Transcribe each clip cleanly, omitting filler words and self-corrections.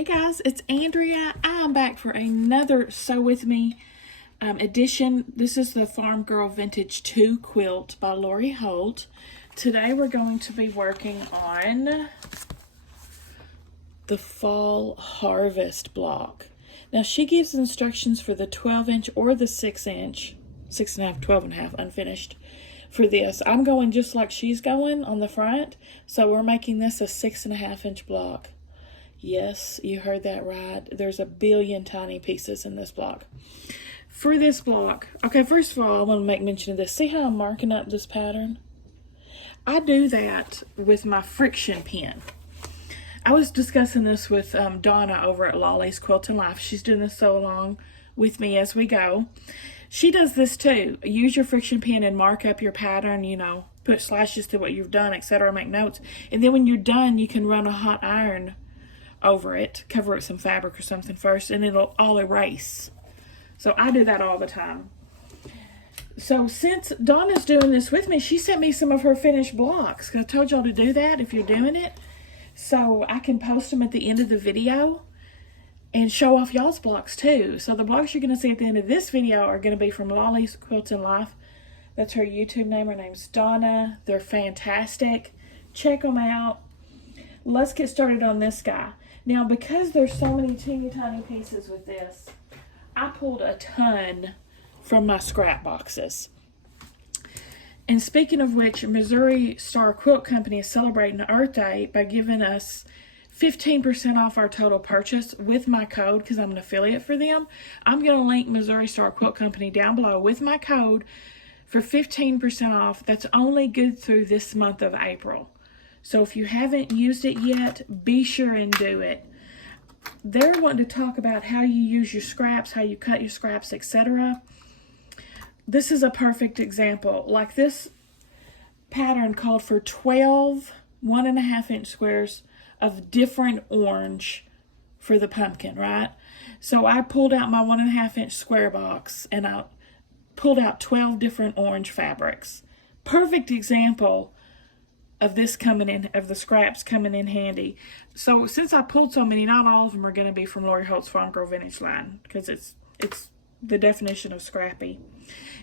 Hey guys, it's Andrea. I'm back for another Sew With Me edition. This is the Farm Girl Vintage 2 quilt by Lori Holt. Today we're going to be working on the fall harvest block. Now she gives instructions for the 12-inch or the 6-inch, 6.5, 12.5 unfinished for this. I'm going just like she's going on the front, so we're making this a 6.5-inch block. Yes, you heard that right. There's a billion tiny pieces in this block. For this block, okay, first of all, I want to make mention of this. See how I'm marking up this pattern? I do that with my friction pen. I was discussing this with Donna over at Lolly's Quilt and Life. She's doing this so along with me as we go. She does this too. Use your friction pen and mark up your pattern, you know, put slashes to what you've done, etc., make notes. And then when you're done, you can run a hot iron over it, cover it with some fabric or something first, and it'll all erase. So I do that all the time. So since Donna's doing this with me, she sent me some of her finished blocks. I told y'all to do that if you're doing it, so I can post them at the end of the video and show off y'all's blocks too. So the blocks you're going to see at the end of this video are going to be from Lolly's Quilt and Life. That's her YouTube name. Her name's Donna. They're fantastic. Check them out. Let's get started on this guy. Now, because there's so many teeny tiny pieces with this, I pulled a ton from my scrap boxes. And speaking of which, Missouri Star Quilt Company is celebrating Earth Day by giving us 15% off our total purchase with my code, because I'm an affiliate for them. I'm going to link Missouri Star Quilt Company down below with my code for 15% off. That's only good through this month of April. So if you haven't used it yet, be sure and do it. They're wanting to talk about how you use your scraps, how you cut your scraps, etc. This is a perfect example. Like this pattern called for 12 1.5-inch squares of different orange for the pumpkin, right? So I pulled out my 1.5-inch square box and I pulled out 12 different orange fabrics. Perfect example of this coming in, of the scraps coming in handy. So since I pulled so many, not all of them are going to be from Lori Holt's Farm Girl Vintage line, because it's the definition of scrappy.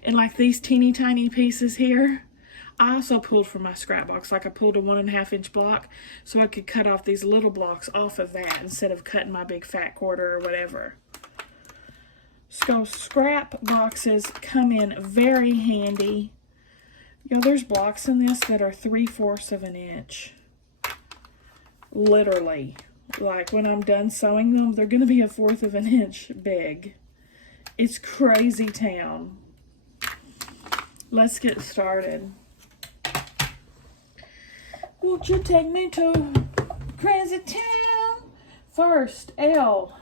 And like these teeny tiny pieces here, I also pulled from my scrap box. Like I pulled a 1.5-inch block so I could cut off these little blocks off of that instead of cutting my big fat quarter or whatever. So scrap boxes come in very handy. You know, there's blocks in this that are 3/4 of an inch. Literally. Like when I'm done sewing them, they're going to be 1/4 of an inch big. It's crazy town. Let's get started. Won't you take me to crazy town? First, L.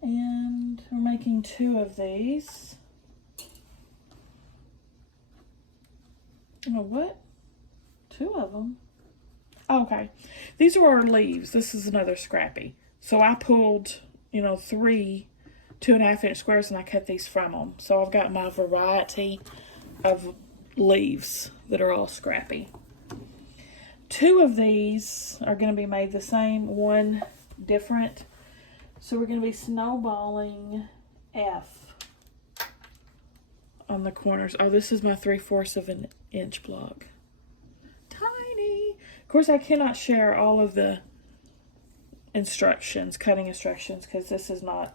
And we're making 2 of these. Oh, what? 2 of them? Okay. These are our leaves. This is another scrappy. So I pulled, you know, 3 2.5-inch squares and I cut these from them. So I've got my variety of leaves that are all scrappy. 2 of these are going to be made the same, 1 different. So we're going to be snowballing F on the corners. Oh, this is my 3/4 of an inch block. Tiny. Of course, I cannot share all of the instructions, cutting instructions, because this is not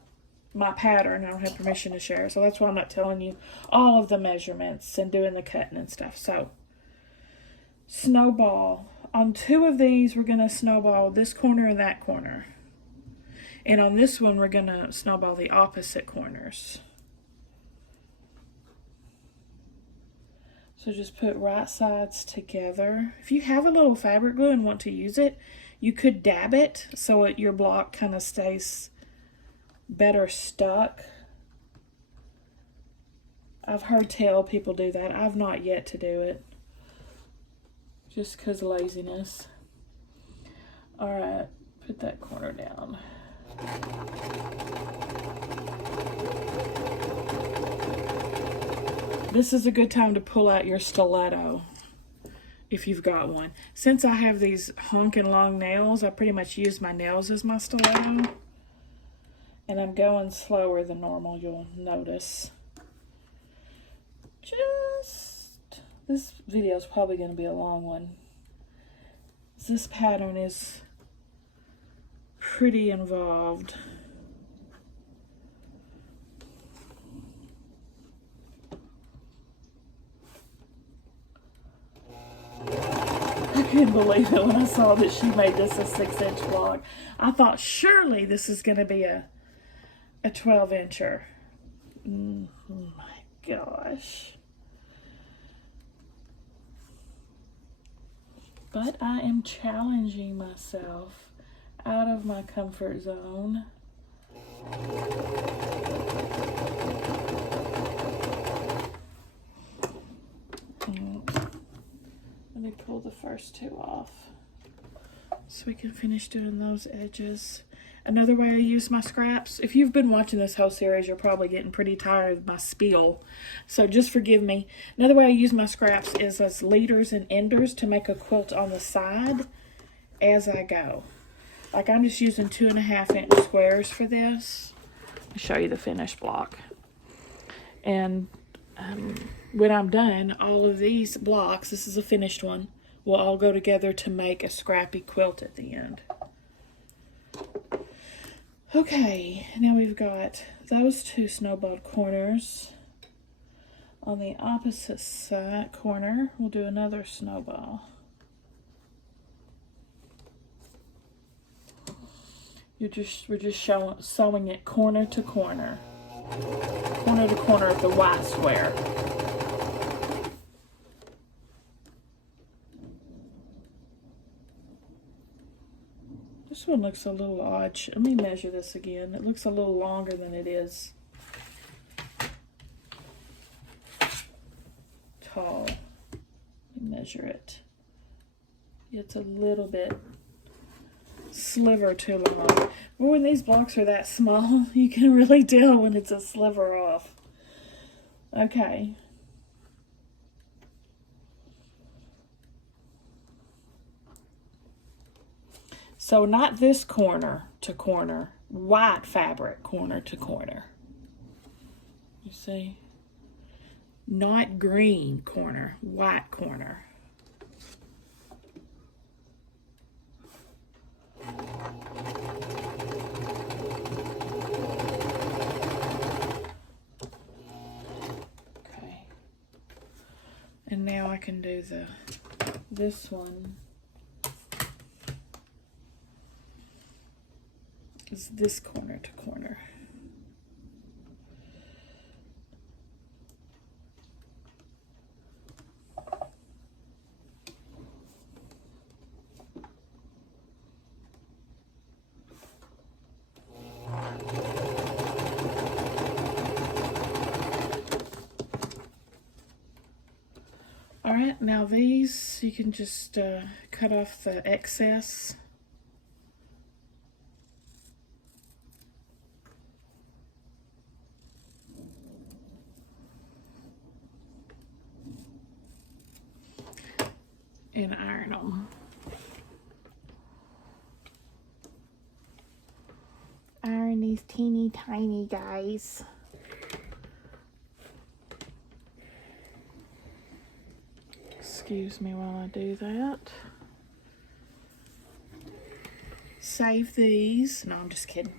my pattern. I don't have permission to share. So that's why I'm not telling you all of the measurements and doing the cutting and stuff. So, snowball. On 2 of these, we're going to snowball this corner and that corner. And on this one, we're going to snowball the opposite corners. So just put right sides together. If you have a little fabric glue and want to use it, you could dab it so your block kind of stays better stuck. I've heard tell people do that. I've not yet to do it, just because of laziness. All right, put that corner down. This is a good time to pull out your stiletto if you've got one. Since I have these honking long nails, I pretty much use my nails as my stiletto. And I'm going slower than normal, you'll notice. This video is probably going to be a long one. This pattern is pretty involved. I couldn't believe it when I saw that she made this a 6-inch block. I thought surely this is going to be a 12-incher. Oh my gosh. But I am challenging myself out of my comfort zone. Let me pull the first two off so we can finish doing those edges. Another way I use my scraps, if you've been watching this whole series, you're probably getting pretty tired of my spiel, so just forgive me. Another way I use my scraps is as leaders and enders to make a quilt on the side as I go. Like I'm just using 2.5-inch squares for this. I'll show you the finished block. And when I'm done, all of these blocks, this is a finished one, will all go together to make a scrappy quilt at the end. Okay, now we've got those two snowballed corners. On the opposite side corner, we'll do another snowball. We're just sewing it corner to corner of the white square. This one looks a little odd. Let me measure this again. It looks a little longer than it is tall. Let me measure it. It's a little bit sliver too long. But when these blocks are that small, you can really tell when it's a sliver off. Okay. So not this corner to corner, white fabric corner to corner. You see? Not green corner, white corner. Okay. And now I can do this one. Is this corner to corner. All right, now these you can just cut off the excess. And iron them. Iron these teeny tiny guys. Excuse me while I do that. Save these. No, I'm just kidding.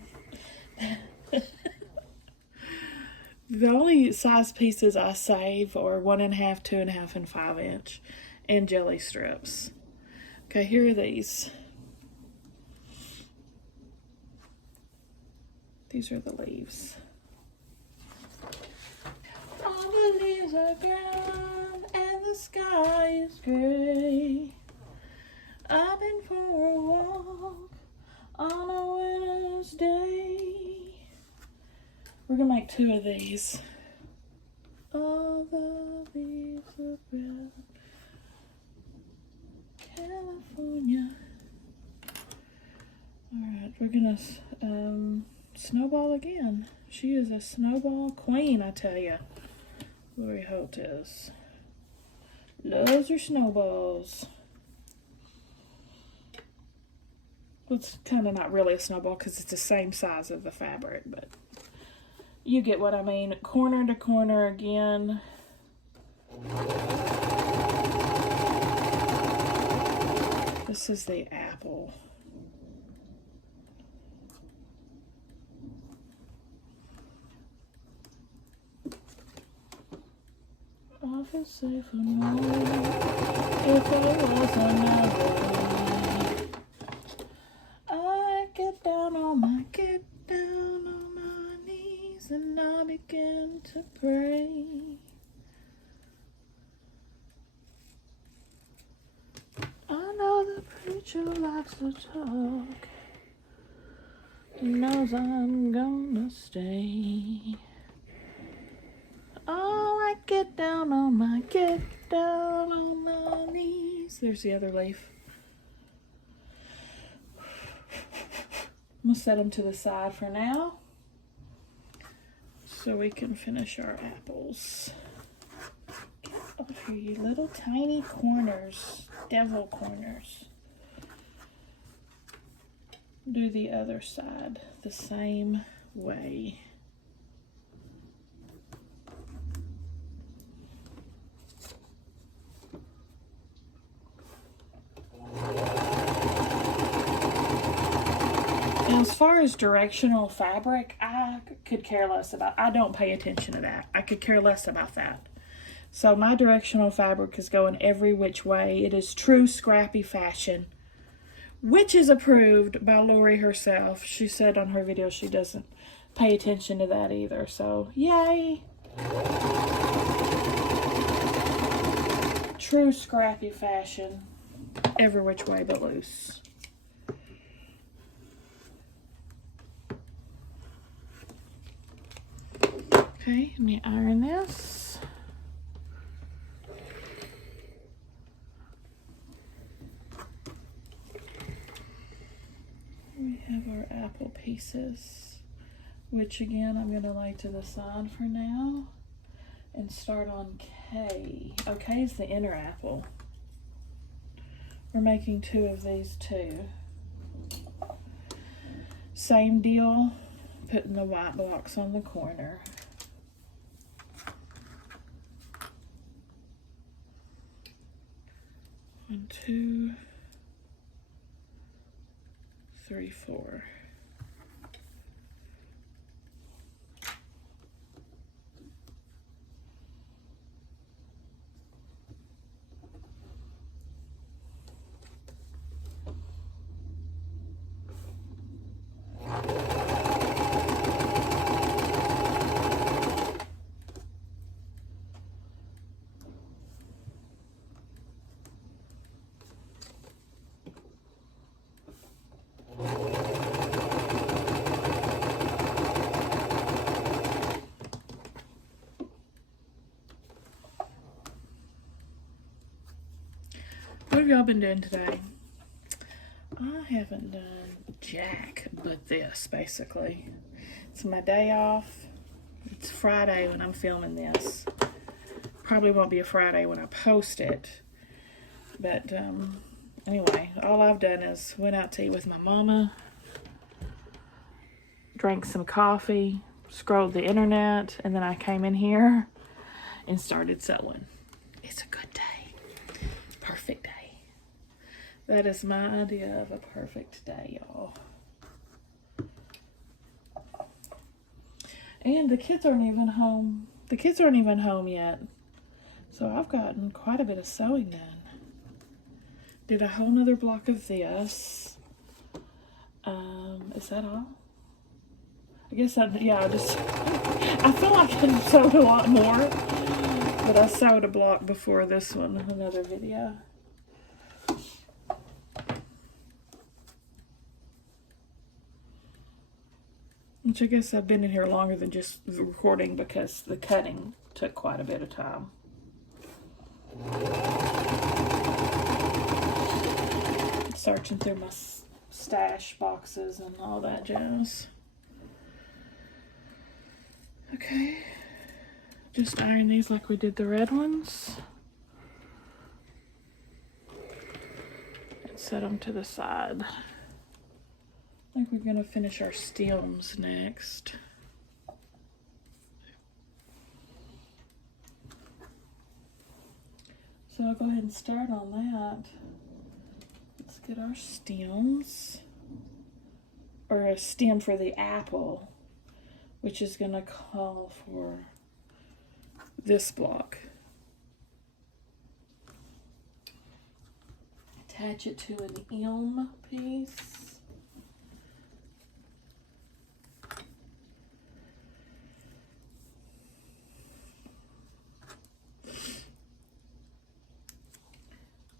The only size pieces I save are 1.5, 2.5, and 5-inch. And jelly strips. Okay, here are these. These are the leaves. All the leaves are brown and the sky is gray. I've been for a walk on a winter's day. We're gonna make 2 of these. All the leaves are brown. California. Alright, we're gonna snowball again. She is a snowball queen, I tell you. Lori Holt is. Loves her snowballs. It's kind of not really a snowball because it's the same size of the fabric, but you get what I mean. Corner to corner again. This is the apple. I feel safe and warm if I was another. I get down on my knees and I begin to pray. I know the preacher likes to talk. He knows I'm gonna stay. Oh, I get down on my knees. There's the other leaf. I'm gonna set them to the side for now so we can finish our apples. Get over here, you little tiny corners, devil corners. Do the other side the same way. As far as directional fabric, I could care less about. I don't pay attention to that. I could care less about that. So my directional fabric is going every which way. It is true scrappy fashion, which is approved by Lori herself. She said on her video she doesn't pay attention to that either. So yay! True scrappy fashion, every which way but loose. Okay, let me iron this. We have our apple pieces, which again I'm going to lay to the side for now and start on K. Okay, is the inner apple. We're making 2 of these too. Same deal, putting the white blocks on the corner. 1, 2, 3, 4. What have y'all been doing today? I haven't done jack but this, basically. It's my day off. It's Friday when I'm filming this. Probably won't be a Friday when I post it. But anyway, all I've done is went out to eat with my mama, drank some coffee, scrolled the internet, and then I came in here and started sewing. It's a good day. Perfect day. That is my idea of a perfect day, y'all. And the kids aren't even home. The kids aren't even home yet. So I've gotten quite a bit of sewing done. Did a whole nother block of this. Is that all? I guess I feel like I sewed a lot more. But I sewed a block before this one, another video. Which I guess I've been in here longer than just recording because the cutting took quite a bit of time. Searching through my stash boxes and all that jazz. Okay. Just iron these like we did the red ones. Set them to the side. I think we're going to finish our stems next. So I'll go ahead and start on that. Let's get our stems, or a stem for the apple, which is going to call for this block. Attach it to an elm piece.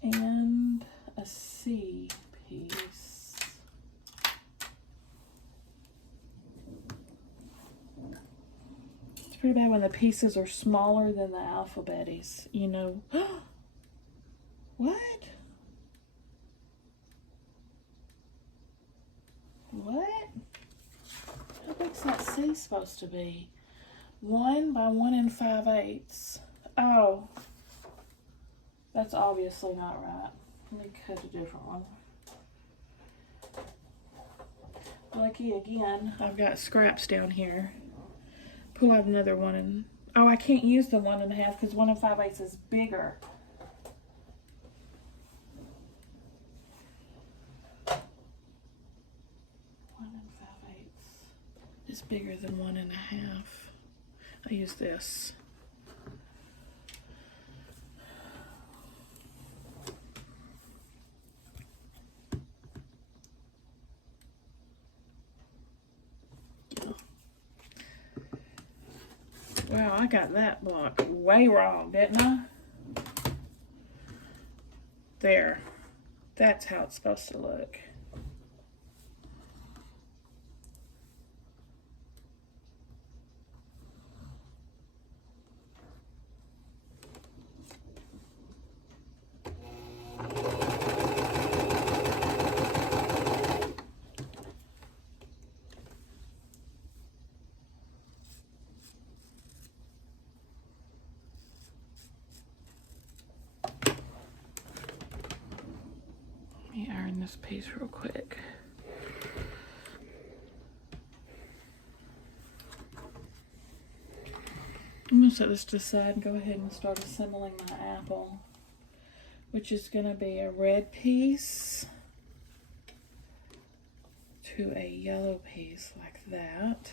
And a C piece. It's pretty bad when the pieces are smaller than the alphabeties, you know. What? What? How big's that C supposed to be? 1 by 1 5/8. Oh. That's obviously not right. Let me cut a different one. Lucky again, I've got scraps down here. Pull out another one and, oh, I can't use the 1 1/2 because 1 5/8 is bigger. 1 5/8 is bigger than 1 1/2. I use this. Wow, I got that block way wrong, didn't I? There. That's how it's supposed to look. Let me iron this piece real quick. I'm going to set this to the side and go ahead and start assembling my apple, which is going to be a red piece to a yellow piece like that.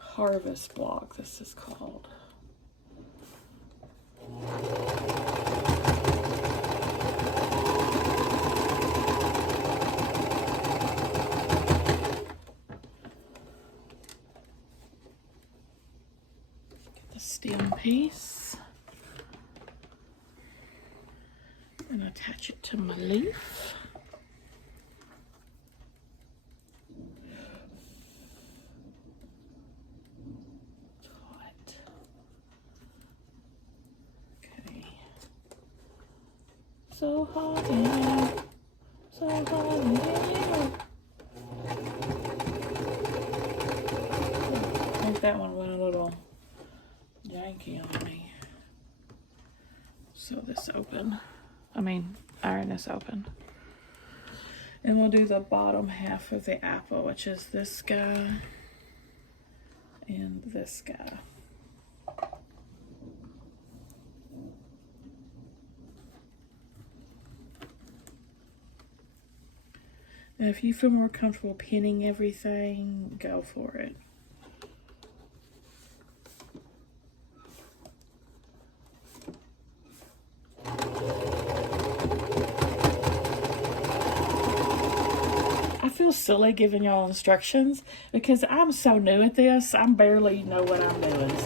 Harvest block, this is called. Get the stem piece and attach it to my leaf. So hot in here, so hot in here. I think that one went a little janky on me. Sew this open. Iron this open. And we'll do the bottom half of the apple, which is this guy and this guy. Now, if you feel more comfortable pinning everything, go for it. I feel silly giving y'all instructions because I'm so new at this, I barely know what I'm doing,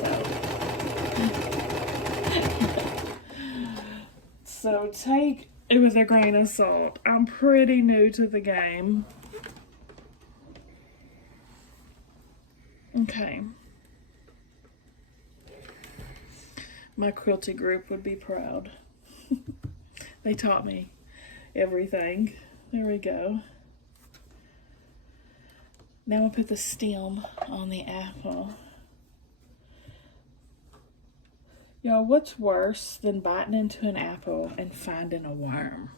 so take it with a grain of salt. I'm pretty new to the game. Okay. My quilting group would be proud. They taught me everything. There we go. Now we'll put the stem on the apple. Y'all, what's worse than biting into an apple and finding a worm?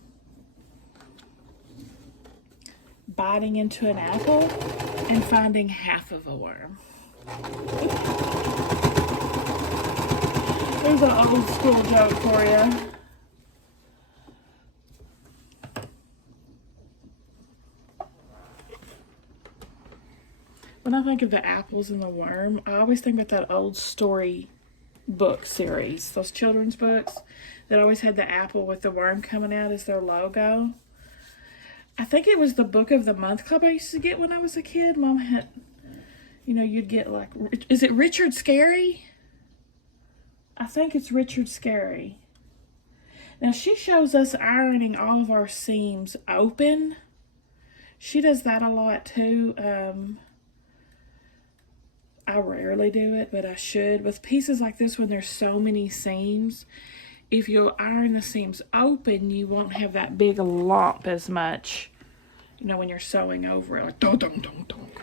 Biting into an apple and finding half of a worm. There's an old school joke for you. When I think of the apples and the worm, I always think about that old story book series, those children's books that always had the apple with the worm coming out as their logo. I think it was the Book of the Month Club I used to get when I was a kid. Mom had, you'd get like, is it Richard Scarry? I think it's Richard Scarry. Now she shows us ironing all of our seams open. She does that a lot too. I rarely do it, but I should. With pieces like this, when there's so many seams, if you iron the seams open, you won't have that big lump as much, when you're sewing over it. Like, dunk, dunk, dunk, dunk.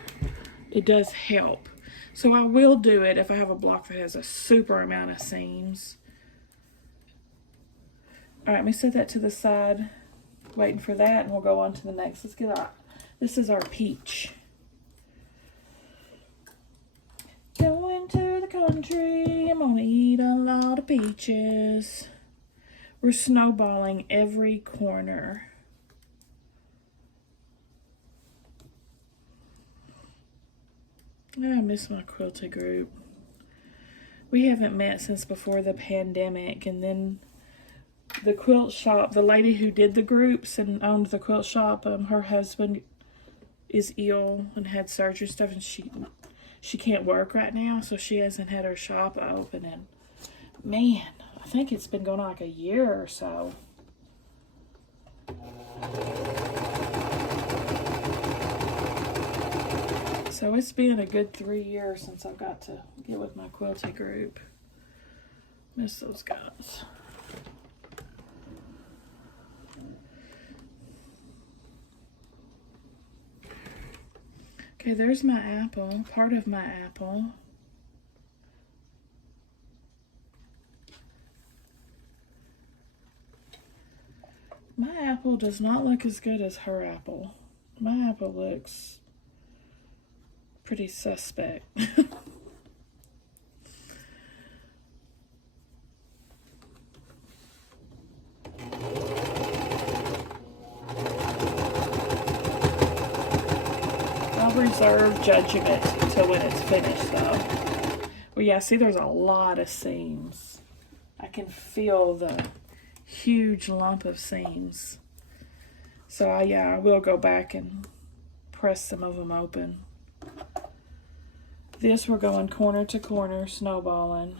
It does help. So I will do it if I have a block that has a super amount of seams. All right, let me set that to the side, waiting for that, and we'll go on to the next. Let's get this is our peach. Going to the country, I'm gonna eat a lot of peaches. We're snowballing every corner. I miss my quilting group. We haven't met since before the pandemic, and then the quilt shop, the lady who did the groups and owned the quilt shop, her husband is ill and had surgery and stuff, and she can't work right now, so she hasn't had her shop open. And man, I think it's been going on like a year or so. So it's been a good 3 years since I've got to get with my quilting group. Miss those guys. Okay, there's my apple, part of my apple. My apple does not look as good as her apple. My apple looks pretty suspect. I'll reserve judgment until when it's finished though. Well, yeah, see, there's a lot of seams. I can feel the huge lump of seams. So I will go back and press some of them open. This we're going corner to corner, snowballing.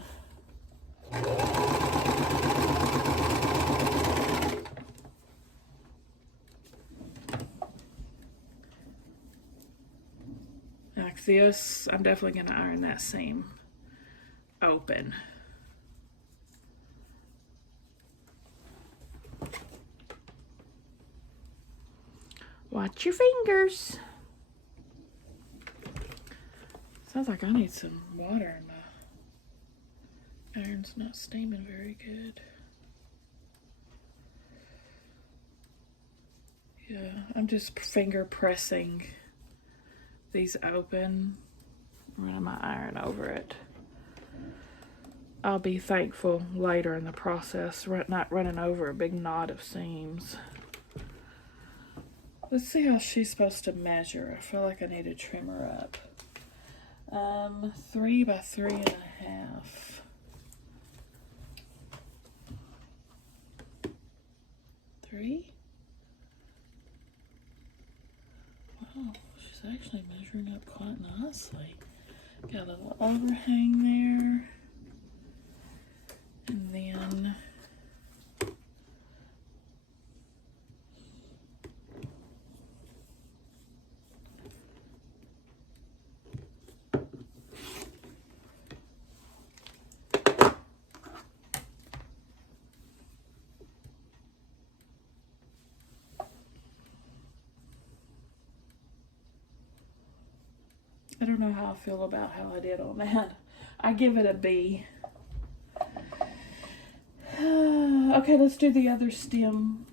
Like this, I'm definitely going to iron that seam open. Watch your fingers. Sounds like I need some water in my iron's not steaming very good. Yeah, I'm just finger pressing these open, running my iron over it. I'll be thankful later in the process, not running over a big knot of seams. Let's see how she's supposed to measure. I feel like I need to trim her up. 3 by 3.5. Three? Wow, she's actually measuring up quite nicely. Got a little overhang there. And then I don't know how I feel about how I did on that. I give it a B. Okay, let's do the other stem.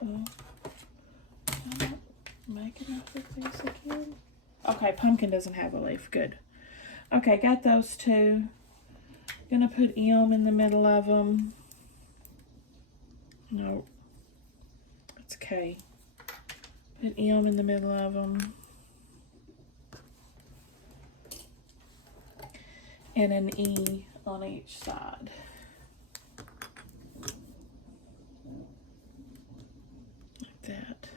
I'm not making up with these again. Okay, pumpkin doesn't have a leaf. Good. Okay, got those two. Gonna put M in the middle of them. No, it's K. Put M in the middle of them. And an E on each side. Like that.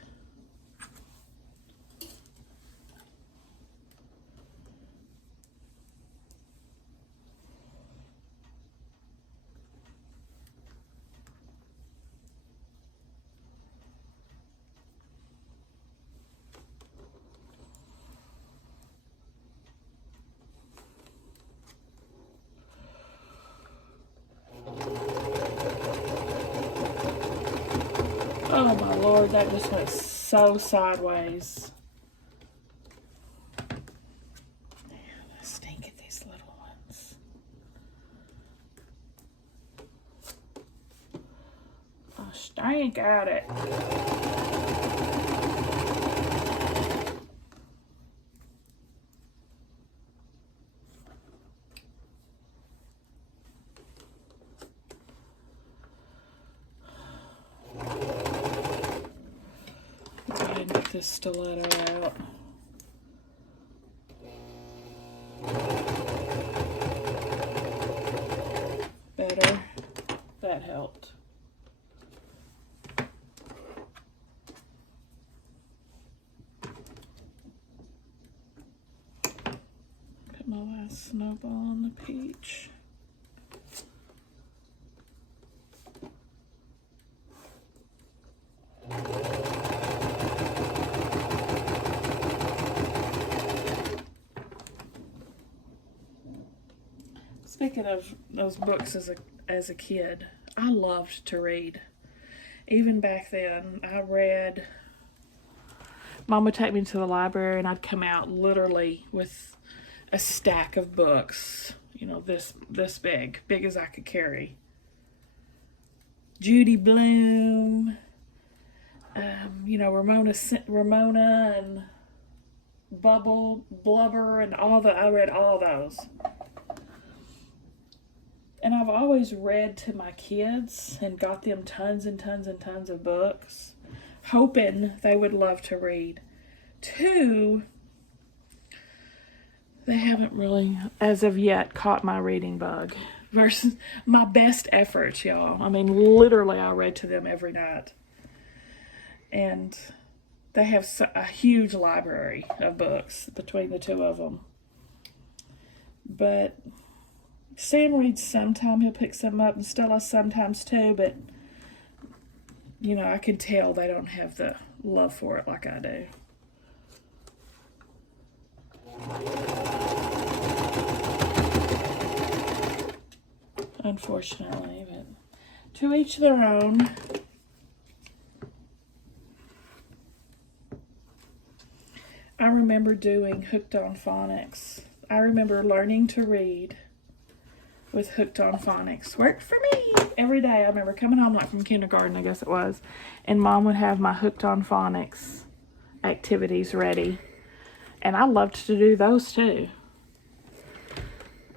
Oh my Lord, that just went so sideways. Man, I stink at these little ones. I stink at it. Get this stiletto out. Better. That helped. Put my last snowball on the peach. Speaking of those books as a kid, I loved to read. Even back then, I read. Mom would take me to the library and I'd come out literally with a stack of books, you know, this big as I could carry. Judy Blume, you know, Ramona and Blubber and all that. I read all those. And I've always read to my kids and got them tons and tons and tons of books, hoping they would love to read. Two, they haven't really, as of yet, caught my reading bug. Versus my best efforts, y'all. I mean, literally, I read to them every night. And they have a huge library of books between the two of them. But Sam reads sometime. He'll pick some up, and Stella sometimes too, but, you know, I can tell they don't have the love for it like I do. Unfortunately, but to each their own. I remember doing Hooked on Phonics. I remember learning to read with Hooked on Phonics. Worked for me every day. I remember coming home like from kindergarten, I guess it was, and Mom would have my Hooked on Phonics activities ready. And I loved to do those too.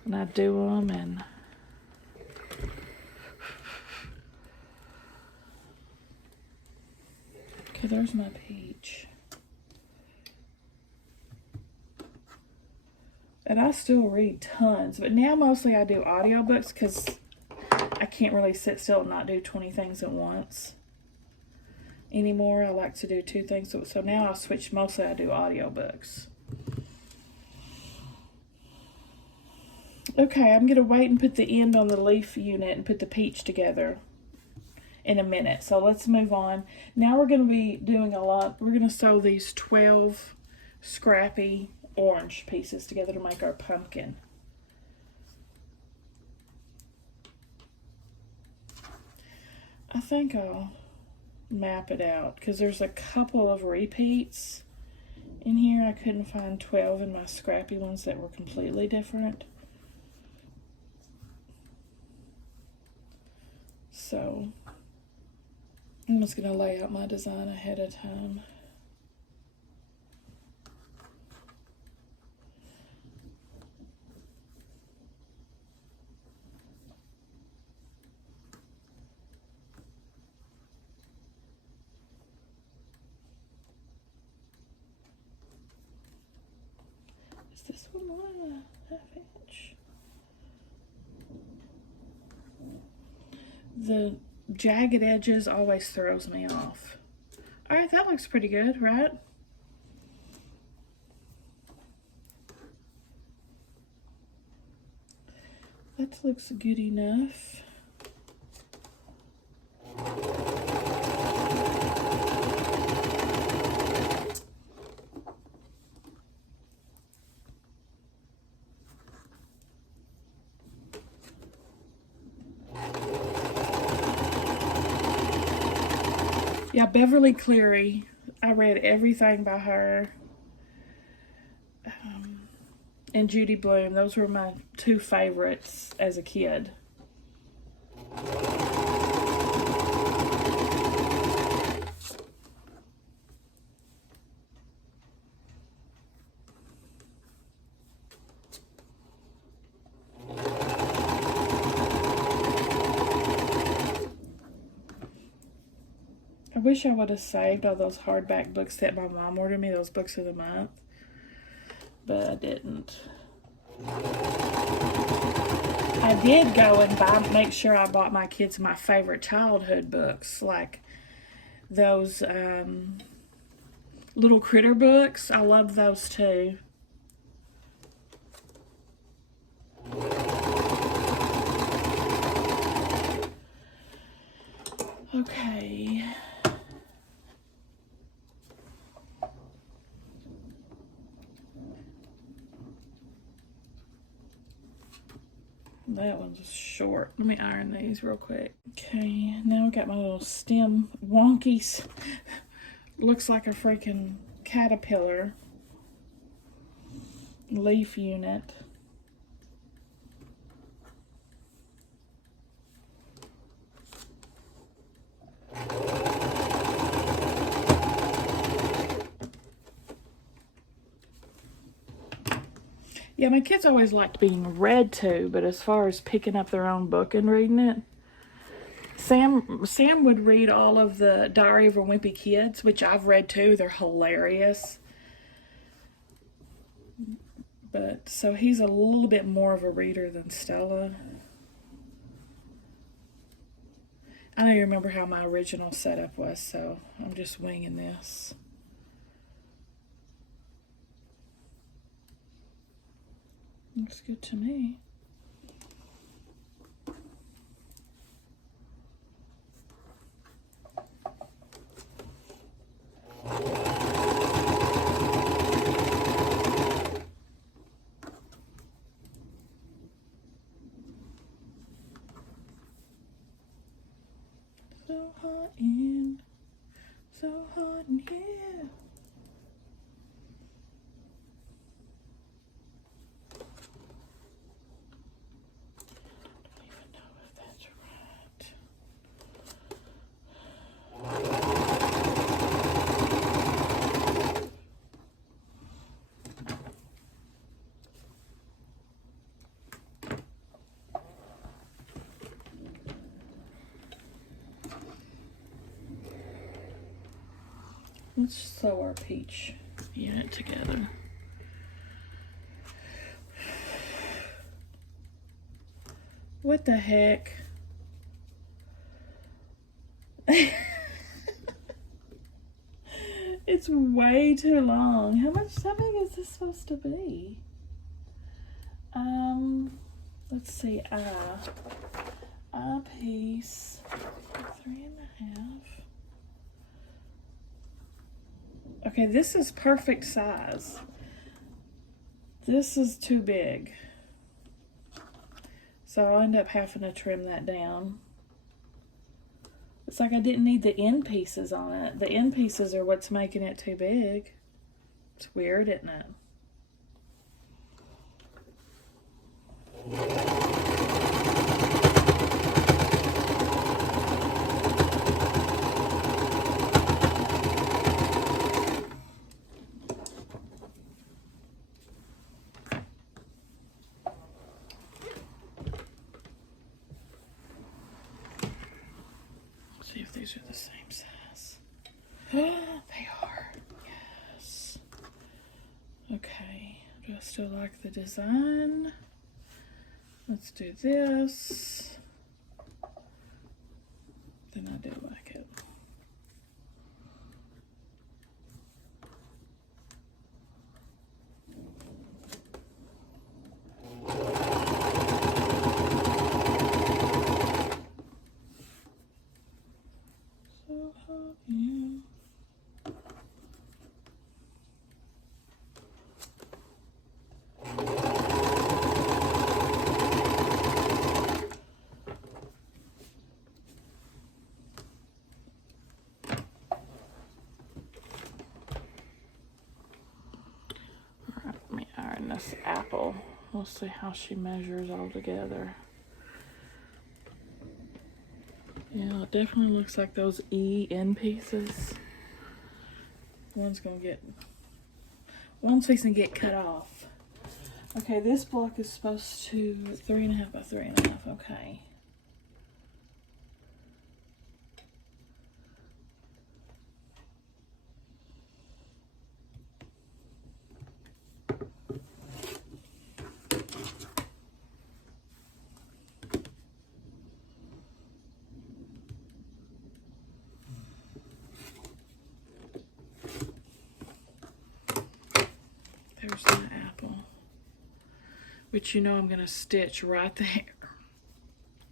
And I'd do them and... Okay, there's my peach. And I still read tons, but now mostly I do audiobooks because I can't really sit still and not do 20 things at once anymore. I like to do 2 things. So now I'll switch, mostly I do audiobooks. Okay, I'm going to wait and put the end on the leaf unit and put the peach together in a minute. So let's move on. Now we're going to be doing a lot. We're going to sew these 12 scrappy orange pieces together to make our pumpkin. I think I'll map it out because there's a couple of repeats in here. I couldn't find 12 in my scrappy ones that were completely different. So I'm just going to lay out my design ahead of time. Is this one more than a half inch? The jagged edges always throws me off. All right, that looks pretty good, right? That looks good enough. Yeah, Beverly Cleary. I read everything by her. And Judy Blume. Those were my two favorites as a kid. I wish I would have saved all those hardback books that my mom ordered me, those books of the month, but I didn't. I did go and make sure I bought my kids my favorite childhood books, like those little critter books. I love those too. Okay. That one's short. Let me iron these real quick. Okay, now I got my little stem wonkies. Looks like a freaking caterpillar leaf unit. Yeah, my kids always liked being read to, but as far as picking up their own book and reading it, Sam would read all of the Diary of a Wimpy Kids, which I've read too. They're hilarious. But so he's a little bit more of a reader than Stella. I don't even remember how my original setup was, so I'm just winging this. Looks good to me. So hot in here. Let's sew our peach unit together. What the heck? It's way too long. How big is this supposed to be? Let's see, a piece, 3.5. Okay, this is perfect size. This is too big. So I'll end up having to trim that down. It's like I didn't need the end pieces on it. The end pieces are what's making it too big. It's weird, isn't it? See if these are the same size. They are. Yes. Okay. Do I still like the design? Let's do this. Then I do like it. So hot, yeah. This apple. We'll see how she measures all together. Yeah, it definitely looks like those end pieces. One's fixing to get cut off. Okay, this block is supposed to 3.5 by 3.5. Okay. There's the apple, which you know I'm going to stitch right there.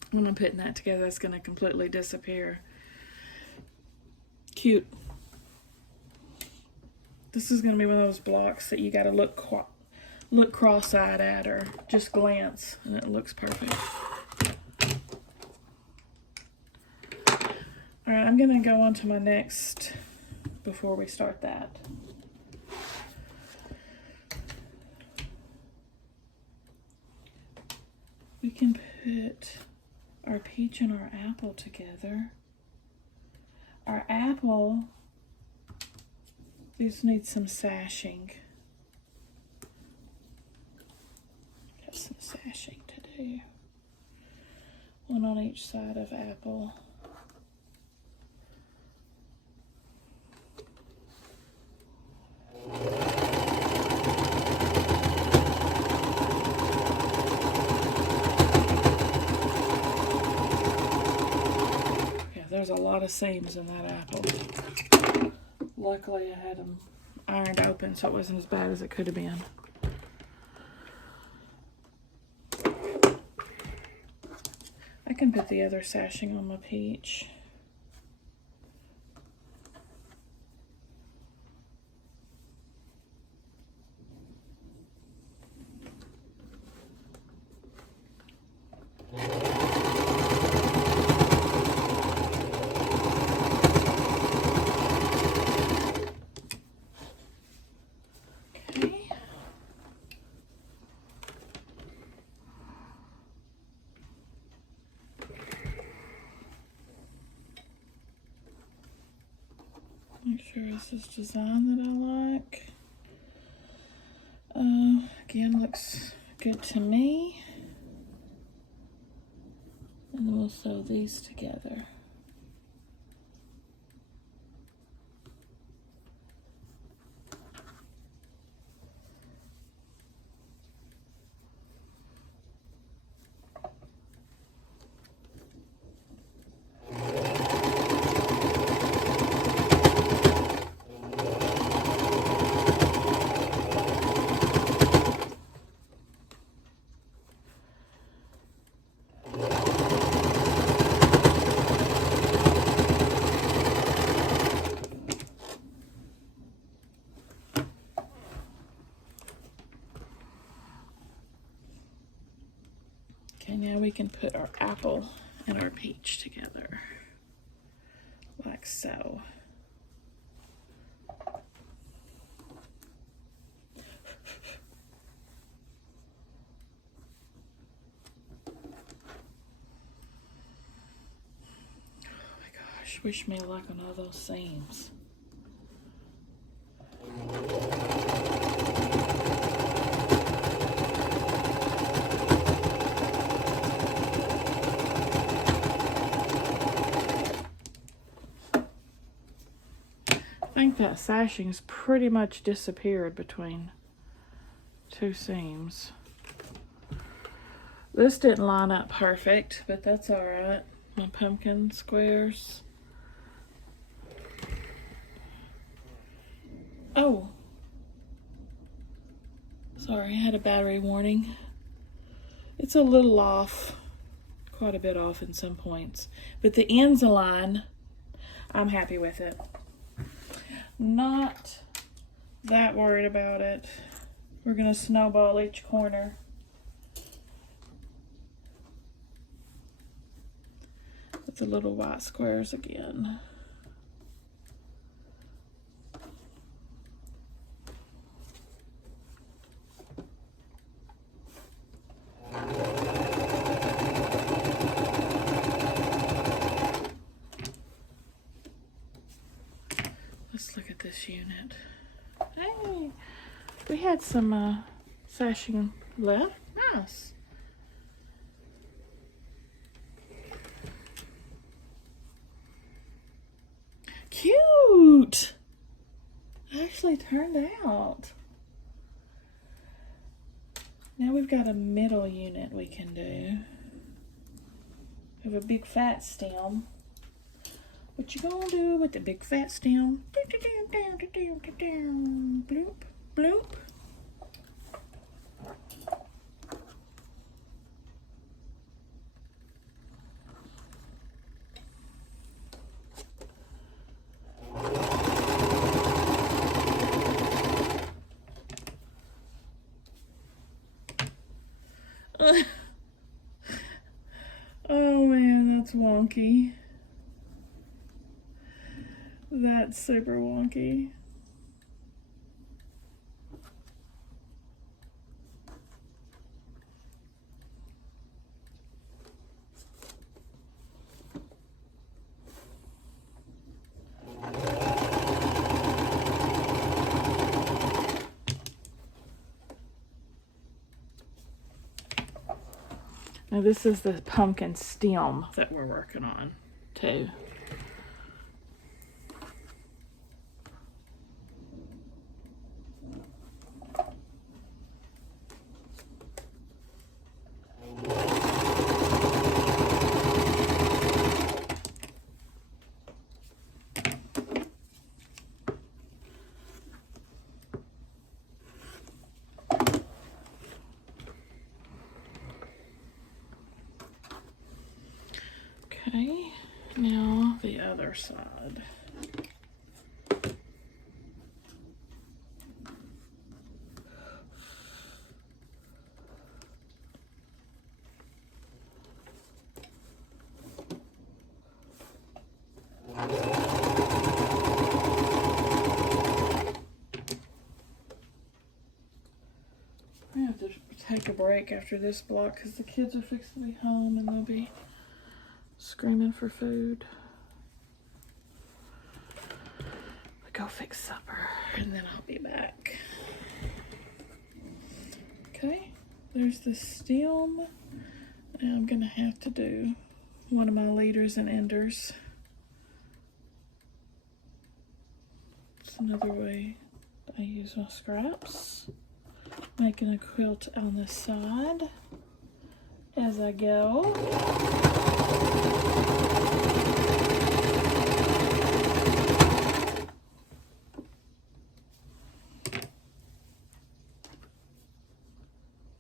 When I'm putting that together, that's going to completely disappear. Cute. This is going to be one of those blocks that you got to look cross-eyed at or just glance, and it looks perfect. All right, I'm going to go on to my next before we start that. We can put our peach and our apple together. Our apple, these need some sashing. Got some sashing to do. One on each side of apple. There's a lot of seams in that apple. Luckily I had them ironed open so it wasn't as bad as it could have been. I can put the other sashing on my peach. Make sure this is design that I like. Again, looks good to me. And then we'll sew these together. Okay, now we can put our apple and our peach together. wish me luck on all those seams. I think that sashing's pretty much disappeared between two seams. This didn't line up perfect, but that's all right. My pumpkin squares. Oh, sorry, I had a battery warning. It's a little off, quite a bit off in some points, but the ends align. I'm happy with it. Not that worried about it. We're gonna snowball each corner. With the little white squares again. Let's look at this unit. Hey, we had some sashing left. Nice. Cute. Actually turned out. Now we've got a middle unit we can do. We have a big fat stem. What you gonna do with the big fat stem? Bloop, bloop. Oh man, that's wonky. That's super wonky. Now this is the pumpkin stem that we're working on too. Okay, now the other side. I have to take a break after this block because the kids are fixing to be home and they'll be screaming for food. I'll go fix supper and then I'll be back. Okay, there's the stem. Now I'm gonna have to do one of my leaders and enders. It's another way I use my scraps. Making a quilt on the side as I go.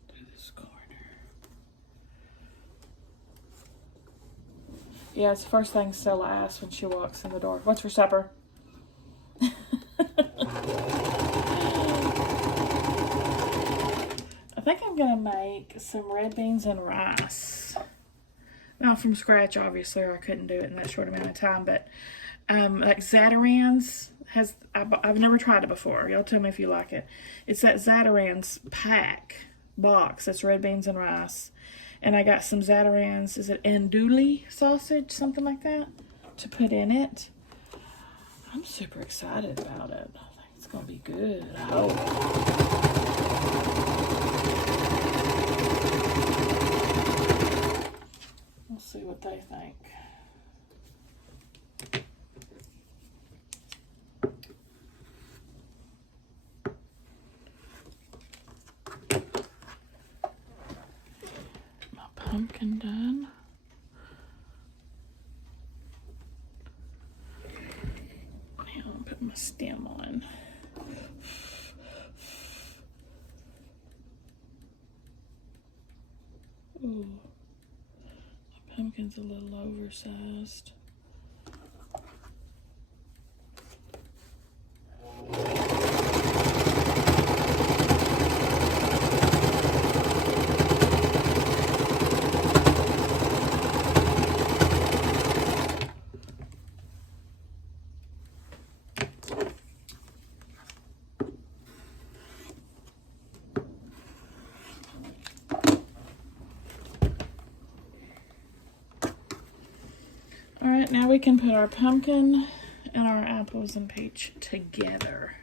Do this corner. Yeah, it's the first thing Stella asks when she walks in the door. What's for supper? I think I'm gonna make some red beans and rice. Not from scratch, obviously, or I couldn't do it in that short amount of time, but like Zatarain's I've never tried it before. Y'all tell me if you like it. It's that Zatarain's box. That's red beans and rice. And I got some Zatarain's, is it andouille sausage? Something like that. to put in it. I'm super excited about it. I think it's going to be good. I hope. We'll see what they think. My pumpkin done. Now I'll put my stem on. Ooh. Pumpkin's a little oversized. All right, now we can put our pumpkin and our apples and peach together.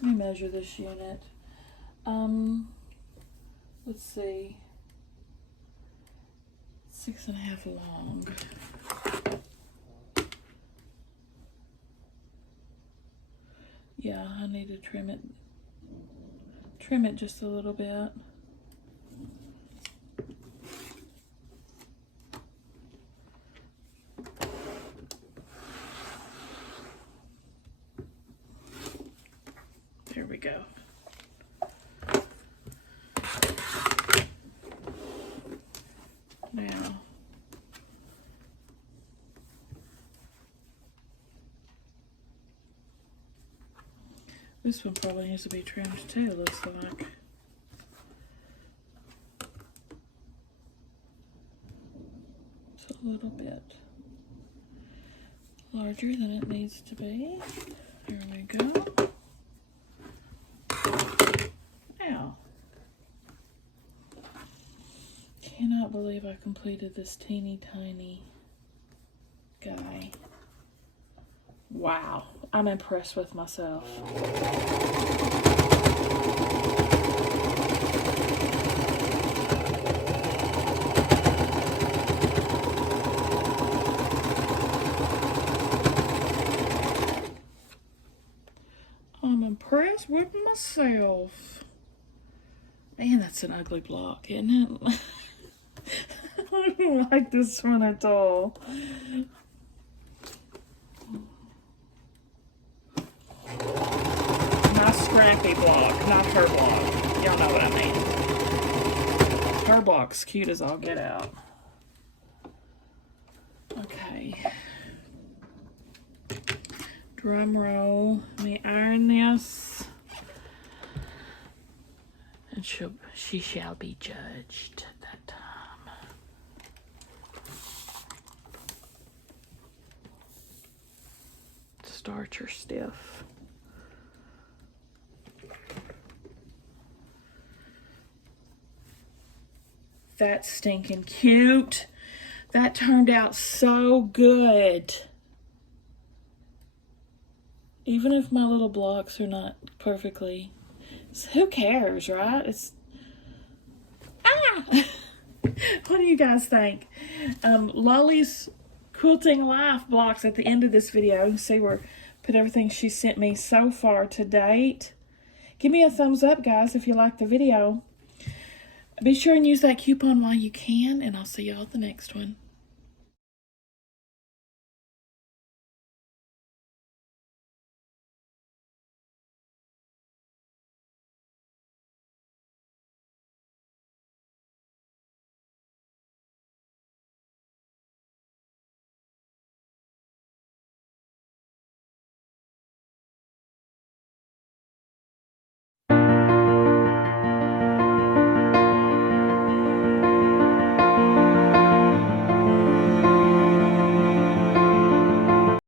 Let me measure this unit. Let's see. 6.5 long. Yeah, I need to trim it just a little bit. There we go. Now, this one probably needs to be trimmed too, looks like. It's a little bit larger than it needs to be. Here we go. Cannot believe I completed this teeny tiny guy. Wow, I'm impressed with myself. I'm impressed with myself. Man, that's an ugly block, isn't it? I don't like this one at all. My scrappy block, not her block. Y'all know what I mean. Her block's cute as all get out. Okay. Drum roll. Let me iron this. And she shall be judged that time. Starch her stiff. That's stinking cute. That turned out so good. Even if my little blocks are not perfectly, who cares, right? It's what do you guys think? Lolly's Quilting Life blocks at the end of this video. See where put everything she sent me so far to date. Give me a thumbs up, guys, if you like the video. Be sure and use that coupon while you can, and I'll see y'all at the next one.